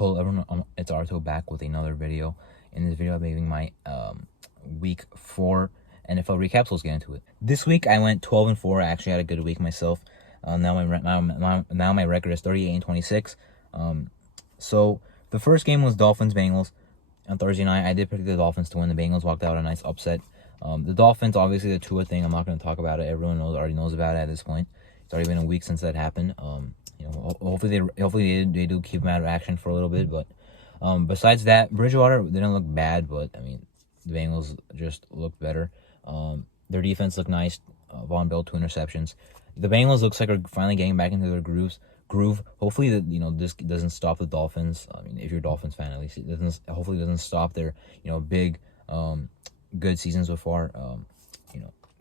Hello everyone, it's Arto back with another video. In this video, I'm making my week 4 NFL recap, so let's get into it. This week, I went 12-4. I actually had a good week myself. Now my record is 38-26. So the first game was Dolphins Bengals on Thursday night. I did predict the Dolphins to win. The Bengals walked out a nice upset. The Dolphins, obviously, the Tua thing. I'm not going to talk about it. Everyone already knows about it at this point. It's already been a week since that happened. Hopefully they do keep him out of action for a little bit. But besides that, Bridgewater didn't look bad, but I mean, the Bengals just looked better. Their defense looked nice. Von Bell 2 interceptions. The Bengals looks like are finally getting back into their groove. Hopefully that this doesn't stop the Dolphins. I mean, if you're a Dolphins fan, at least it doesn't. Hopefully it doesn't stop their big good seasons so far.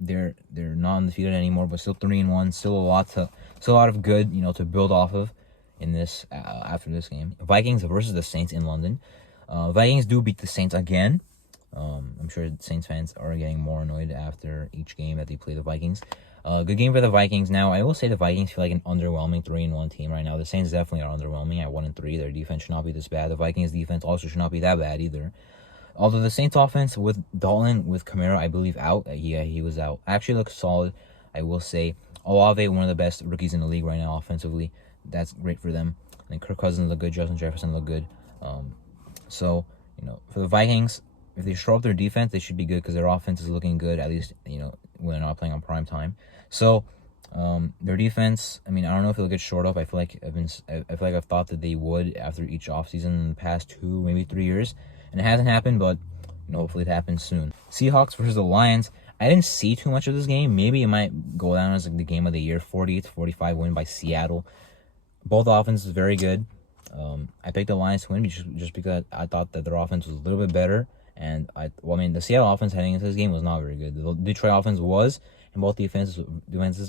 They're not undefeated anymore, but still 3-1. Still a lot of good to build off of in this after this game. Vikings versus the Saints in London. Vikings do beat the Saints again. I'm sure Saints fans are getting more annoyed after each game that they play the Vikings. Good game for the Vikings. Now, I will say the Vikings feel like an underwhelming 3-1 team right now. The Saints definitely are underwhelming at 1-3. Their defense should not be this bad. The Vikings defense also should not be that bad either. Although the Saints offense with Dalton, with Kamara, I believe, out. Yeah, he was out. Actually looks solid, I will say. Olave, one of the best rookies in the league right now offensively. That's great for them. And Kirk Cousins look good. Justin Jefferson look good. So, for the Vikings, if they show up their defense, they should be good because their offense is looking good, at least, when they're not playing on prime time. So, their defense, I mean, I don't know if it'll get short up. I feel like I've thought that they would after each offseason in the past 2, maybe 3 years. And it hasn't happened, but hopefully it happens soon. Seahawks versus the Lions. I didn't see too much of this game. Maybe it might go down as the game of the year. 48-45 win by Seattle. Both offenses very good. I picked the Lions to win just because I thought that their offense was a little bit better. And the Seattle offense heading into this game was not very good. The Detroit offense was, and both defenses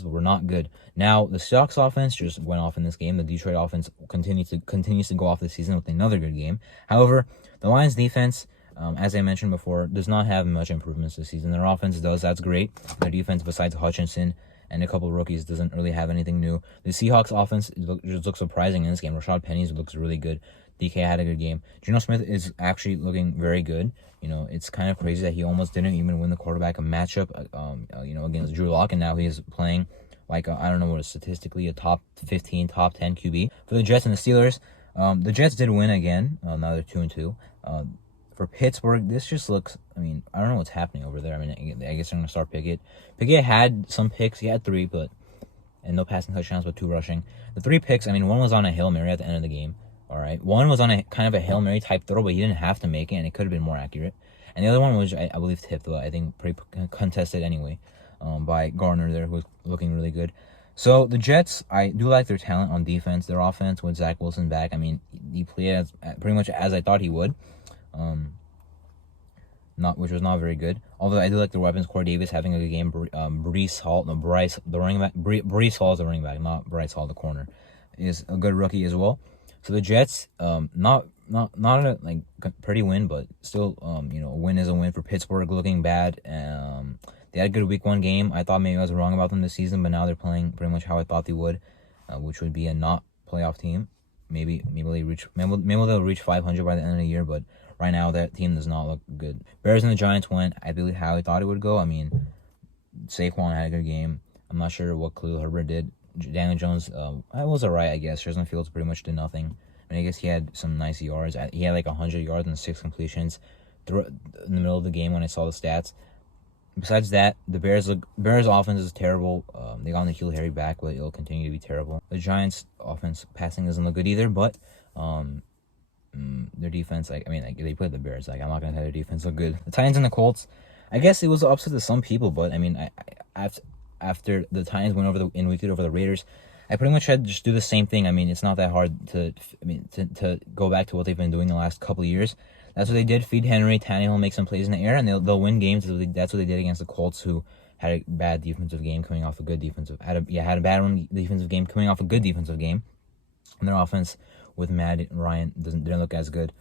were not good. Now the Seahawks offense just went off in this game. The Detroit offense continues to go off this season with another good game. However, the Lions defense, as I mentioned before, does not have much improvements this season. Their offense does. That's great. Their defense, besides Hutchinson and a couple of rookies, doesn't really have anything new. The Seahawks offense just looks surprising in this game. Rashad Penny looks really good. DK had a good game. Geno Smith is actually looking very good. It's kind of crazy that he almost didn't even win the quarterback a matchup, against Drew Lock, and now he's playing like I don't know what is statistically a top 15, top 10 QB for the Jets and the Steelers. The Jets did win again. Now they're 2-2. For Pittsburgh, this just looks. I mean, I don't know what's happening over there. I mean, I guess they're gonna start Pickett. Pickett had some picks. He had 3, and no passing touchdowns, but 2 rushing. The 3 picks. I mean, one was on a Hail Mary at the end of the game. All right, one was on a kind of a Hail Mary type throw, but he didn't have to make it, and it could have been more accurate. And the other one was, I believe, tipped, but I think pretty contested anyway, by Garner there, who was looking really good. So the Jets, I do like their talent on defense. Their offense with Zach Wilson back, I mean, he played pretty much as I thought he would, which was not very good. Although I do like their weapons. Corey Davis having a good game. Breece Hall, no, Bryce, the running back. Breece Hall is the running back, not Bryce Hall, the corner, is a good rookie as well. So the Jets, not a pretty win, but still, a win is a win. For Pittsburgh, looking bad. They had a good week 1 game. I thought maybe I was wrong about them this season, but now they're playing pretty much how I thought they would, which would be a not playoff team. Maybe they'll reach 500 by the end of the year, but right now that team does not look good. Bears and the Giants went, I believe, how I thought it would go. I mean, Saquon had a good game. I'm not sure what Khalil Herbert did. Daniel Jones, I was alright, I guess. Justin Fields pretty much did nothing. I mean, I guess he had some nice yards. He had like 100 yards and 6 completions in the middle of the game when I saw the stats. Besides that, the Bears offense is terrible. They got N'Keal Harry back, but it'll continue to be terrible. The Giants offense passing doesn't look good either, but their defense, they played the Bears. I'm not gonna say their defense look good. The Titans and the Colts, I guess it was an upset to some people, but I mean, after the Titans went in week 3 over the Raiders, I pretty much had to just do the same thing. I mean, it's not that hard to go back to what they've been doing the last couple of years. That's what they did. Feed Henry, Tannehill, make some plays in the air, and they'll win games. That's what they did against the Colts, who had a bad defensive game coming off a good defensive. Had a bad defensive game coming off a good defensive game. And their offense with Matt and Ryan didn't look as good.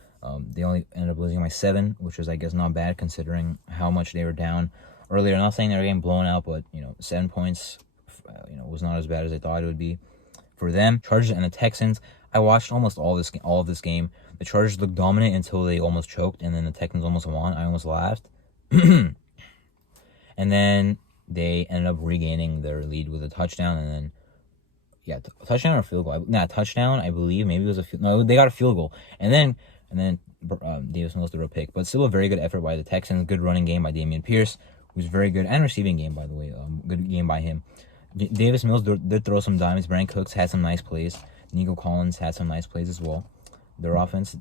They only ended up losing by 7, which was, I guess, not bad considering how much they were down earlier. I'm not saying they were getting blown out, but 7 points, was not as bad as I thought it would be for them. Chargers and the Texans. I watched almost all of this game. The Chargers looked dominant until they almost choked, and then the Texans almost won. I almost laughed. And then they ended up regaining their lead with a touchdown, and then touchdown or field goal. Touchdown, I believe. Maybe it was no, they got a field goal, and then Davis Mills threw a pick. But still a very good effort by the Texans. Good running game by Dameon Pierce, who's very good, and receiving game, by the way. Good game by him. Davis Mills did throw some dimes. Brandon Cooks had some nice plays. Nico Collins had some nice plays as well. Their offense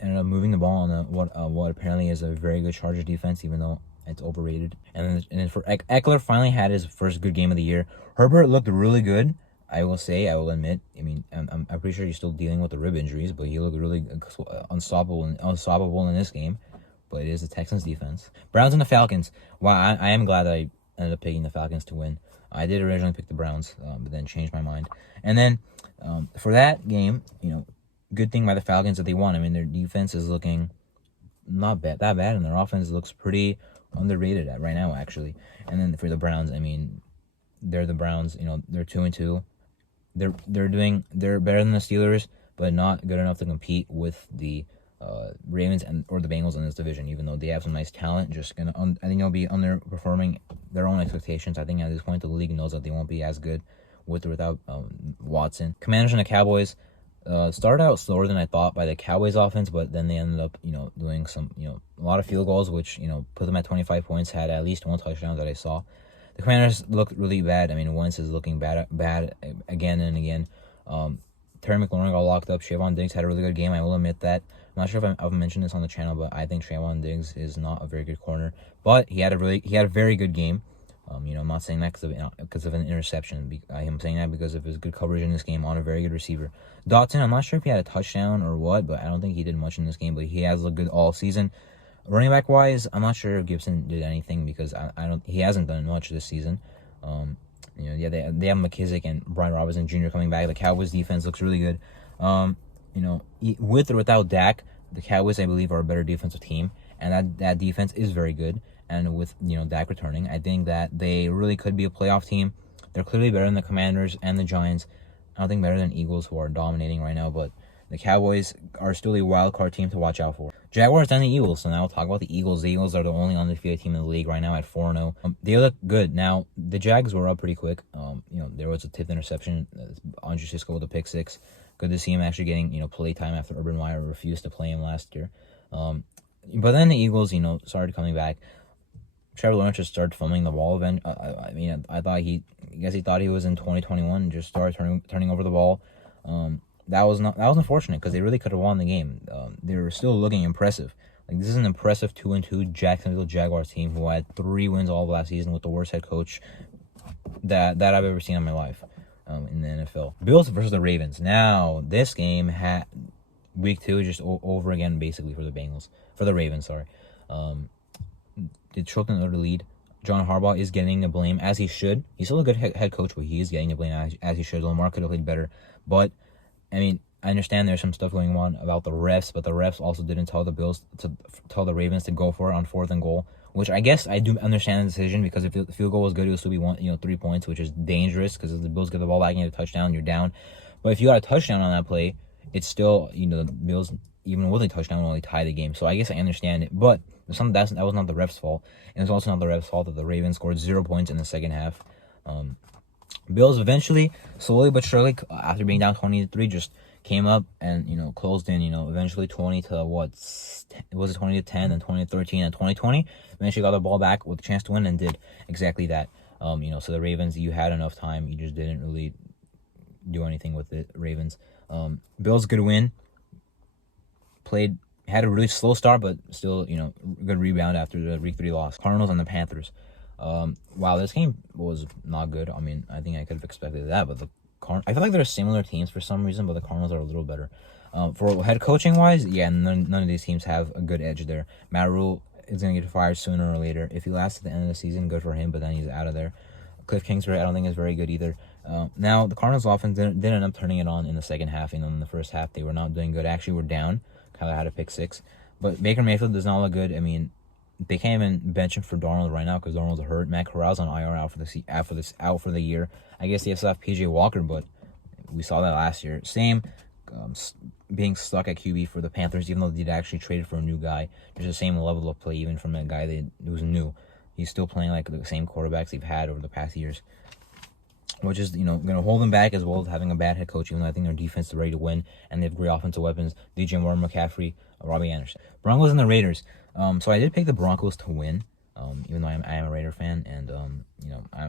ended up moving the ball on what apparently is a very good Chargers defense, even though it's overrated. And then for Eckler, finally had his first good game of the year. Herbert looked really good. I will admit. I mean, I'm pretty sure he's still dealing with the rib injuries, but he looked really unstoppable in this game. But it is the Texans defense. Browns and the Falcons. Wow, I am glad that I ended up picking the Falcons to win. I did originally pick the Browns, but then changed my mind. And then for that game, good thing by the Falcons that they won. I mean, their defense is looking not that bad, and their offense looks pretty underrated right now, actually. And then for the Browns, I mean, they're the Browns. They're 2-2. They're better than the Steelers, but not good enough to compete with the Ravens or the Bengals in this division. Even though they have some nice talent, I think they'll be underperforming their own expectations. I think at this point the league knows that they won't be as good with or without Watson. Commanders and the Cowboys started out slower than I thought by the Cowboys offense, but then they ended up doing some a lot of field goals, which put them at 25 points. Had at least one touchdown that I saw. The Commanders looked really bad. I mean, Wentz is looking bad again and again. Terry McLaurin got locked up. Trayvon Diggs had a really good game. I will admit that. I'm not sure if I've mentioned this on the channel, but I think Trayvon Diggs is not a very good corner. But he had a very good game. I'm not saying that because of an interception. I'm saying that because of his good coverage in this game on a very good receiver. Dotson, I'm not sure if he had a touchdown or what, but I don't think he did much in this game. But he has looked good all season. Running back wise, I'm not sure if Gibson did anything because he hasn't done much this season. They have McKissick and Brian Robinson Jr. coming back. The Cowboys defense looks really good. With or without Dak, the Cowboys I believe are a better defensive team, and that defense is very good. And with Dak returning, I think that they really could be a playoff team. They're clearly better than the Commanders and the Giants. I don't think better than Eagles, who are dominating right now, but the Cowboys are still a wild card team to watch out for. Jaguars and the Eagles. So now we'll talk about the Eagles. The Eagles are the only undefeated team in the league right now at 4-0. They look good. Now, the Jags were up pretty quick. There was a tipped interception. Andre Cisco with a pick six. Good to see him actually getting, play time after Urban Meyer refused to play him last year. But then the Eagles, started coming back. Trevor Lawrence just started fumbling the ball. I guess he thought he was in 2021 and just started turning over the ball. That was unfortunate because they really could have won the game. They were still looking impressive. Like, this is an impressive 2-2 Jacksonville Jaguars team who had 3 wins all of last season with the worst head coach that I've ever seen in my life in the NFL. Bills versus the Ravens. Now this game had week 2 just over again basically for the Ravens. Sorry. They choked another lead. John Harbaugh is getting the blame, as he should. He's still a good head coach, but he is getting the blame as he should. Lamar could have played better. But, I understand there's some stuff going on about the refs, but the refs also didn't tell the Ravens to go for it on 4th and goal, which I guess I do understand the decision, because if the field goal was good, it would still be 3 points, which is dangerous, because if the Bills get the ball back and get a touchdown, you're down. But if you got a touchdown on that play, it's still, the Bills, even with a touchdown, will only tie the game. So I guess I understand it, but that was not the ref's fault. And it's also not the ref's fault that the Ravens scored 0 points in the second half. Bills eventually, slowly but surely, after being down 20-3, just came up and closed in. Eventually 20 to what? Was it 20 to 10 and 20 to 13 and 20-20? Eventually got the ball back with a chance to win and did exactly that. So the Ravens, you had enough time, you just didn't really do anything with it. Ravens. Bills good win. Had a really slow start, but still, good rebound after the week 3 loss. Cardinals and the Panthers. Wow, this game was not good. I think I could have expected that, but I feel like they're similar teams for some reason, but the Cardinals are a little better. For head coaching wise, none of these teams have a good edge there. Matt Rule is going to get fired sooner or later. If he lasts at the end of the season, good for him, but then he's out of there. Cliff Kingsbury, I don't think is very good either. Now, the Cardinals offense didn't end up turning it on in the second half. In the first half, they were not doing good. Actually, were down. Kyler had a pick 6. But Baker Mayfield does not look good. They can't even bench him for Darnold right now because Darnold's hurt. Matt Corral's on IR out for the year. I guess they still have PJ Walker, but we saw that last year. Same being stuck at QB for the Panthers, even though they actually traded for a new guy. There's the same level of play, even from a guy who's new. He's still playing like the same quarterbacks they've had over the past years, which is, going to hold them back, as well as having a bad head coach, even though I think their defense is ready to win, and they have great offensive weapons. DJ Moore, McCaffrey, Robbie Anderson. Broncos and the Raiders. So I did pick the Broncos to win, even though I am a Raider fan, and,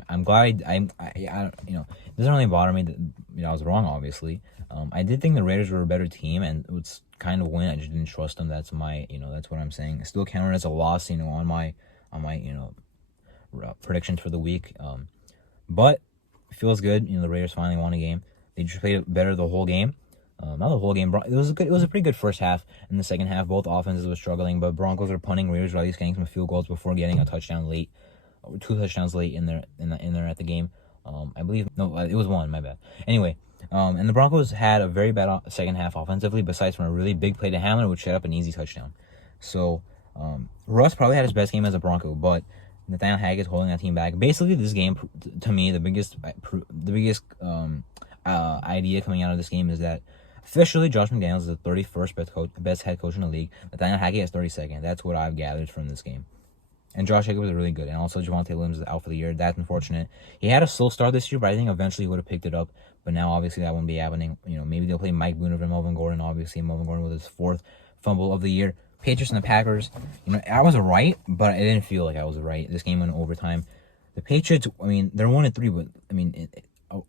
I'm glad it doesn't really bother me that, I was wrong, obviously. I did think the Raiders were a better team, and it was kind of win. I just didn't trust them. That's that's what I'm saying. I still counted as a loss, on my predictions for the week. But it feels good. The Raiders finally won a game. They just played better the whole game. Not the whole game. It was a pretty good first half. In the second half, both offenses were struggling, but Broncos were punting. Raiders were at least getting some field goals before getting a touchdown late, or 2 touchdowns late in there at the game. I believe it was 1. My bad. Anyway, and the Broncos had a very bad second half offensively, besides from a really big play to Hamler, which set up an easy touchdown. So Russ probably had his best game as a Bronco, but Nathaniel Hackett's holding that team back. Basically, this game, to me, the biggest idea coming out of this game is that officially Josh McDaniels is the 31st best head coach in the league. Nathaniel Hackett is 32nd. That's what I've gathered from this game. And Josh Jacobs is really good. And also Javonte Williams is out for the year. That's unfortunate. He had a slow start this year, but I think eventually he would have picked it up. But now, obviously, that won't be happening. Maybe they'll play Mike Boone over Melvin Gordon. Obviously, Melvin Gordon with his 4th fumble of the year. Patriots and the Packers. I was right, but I didn't feel like I was right. This game went overtime. The Patriots, they're 1-3, but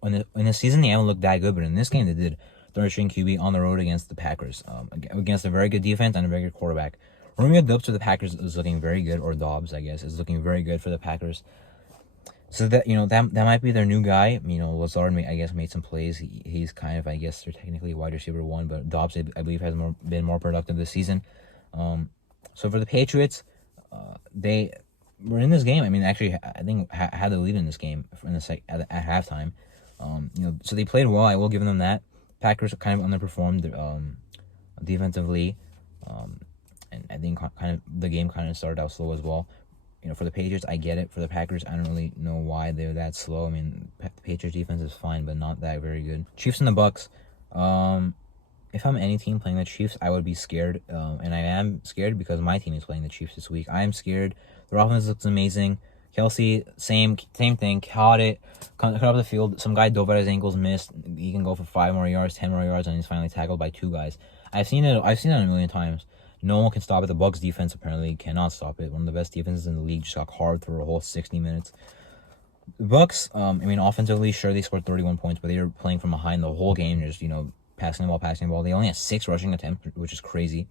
in the season they haven't looked that good. But in this game, they did. 3rd-string QB on the road against the Packers, against a very good defense and a very good quarterback. Romeo Doubs for the Packers is looking very good, or Dobbs, I guess, is looking very good for the Packers. So that that might be their new guy. Lazard made some plays. He's kind of, I guess, they're technically wide receiver 1, but Dobbs, I believe, has been more productive this season. So for the Patriots, they were in this game. Actually, I think had the lead in this game at halftime. So they played well. I will give them that. Packers kind of underperformed defensively, and I think the game kind of started out slow as well. For the Patriots, I get it. For the Packers, I don't really know why they're that slow. The Patriots defense is fine, but not that very good. Chiefs and the Bucks. If I'm any team playing the Chiefs, I would be scared, and I am scared because my team is playing the Chiefs this week. I am scared. Their offense looks amazing. Kelsey, same thing, caught up the field. Some guy dove at his ankles, missed. He can go for 5 more yards, 10 more yards, and he's finally tackled by 2 guys. I've seen it a million times. No one can stop it. The Bucs defense apparently cannot stop it. One of the best defenses in the league, just got hard for a whole 60 minutes. The Bucs, offensively, sure, they scored 31 points, but they were playing from behind the whole game, just, passing the ball. They only had 6 rushing attempts, which is crazy.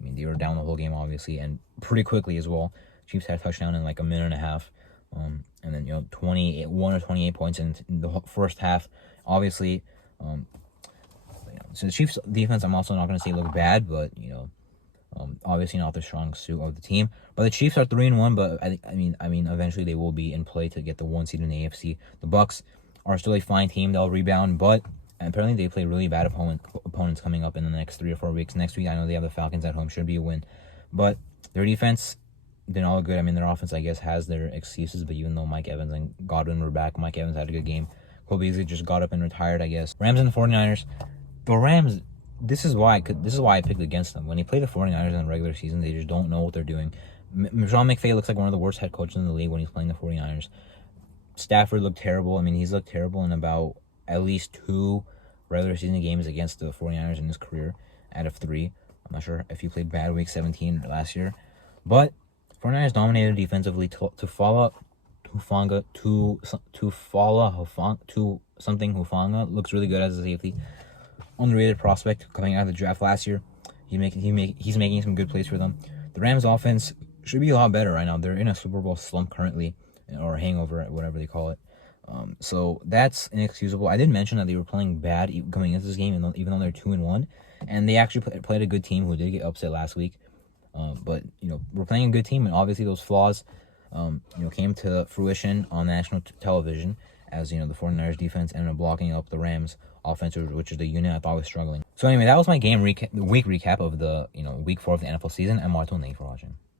They were down the whole game, obviously, and pretty quickly as well. Chiefs had a touchdown in like a minute and a half. And then, 1 or 28 points in the first half. Obviously, so the Chiefs defense, I'm also not going to say look bad, but, obviously not the strong suit of the team. But the Chiefs are 3-1, but eventually they will be in play to get the 1 seed in the AFC. The Bucs are still a fine team. They'll rebound, but apparently they play really bad opponents coming up in the next 3 or 4 weeks. Next week, I know they have the Falcons at home. Should be a win. But their defense, they're all good. Their offense, I guess, has their excuses, but even though Mike Evans and Godwin were back, Mike Evans had a good game. Cole Beasley just got up and retired, I guess. Rams and the 49ers. The Rams, this is why I picked against them. When they play the 49ers in the regular season, they just don't know what they're doing. Sean McVay looks like one of the worst head coaches in the league when he's playing the 49ers. Stafford looked terrible. He's looked terrible in about at least 2 regular season games against the 49ers in his career out of 3. I'm not sure if he played bad week 17 last year. But 49ers dominated defensively to follow Hufanga looks really good as a safety. Underrated prospect coming out of the draft last year. He's making some good plays for them. The Rams offense should be a lot better right now. They're in a Super Bowl slump currently, or a hangover, whatever they call it. So that's inexcusable. I did mention that they were playing bad coming into this game, even though they're 2-1, and they actually played a good team who did get upset last week. But we're playing a good team, and obviously those flaws, came to fruition on national television as the 49ers defense ended up blocking up the Rams offense, which is the unit I thought was struggling. So anyway, that was my week recap of the week 4 of the NFL season. I'm Martin. Thank you for watching.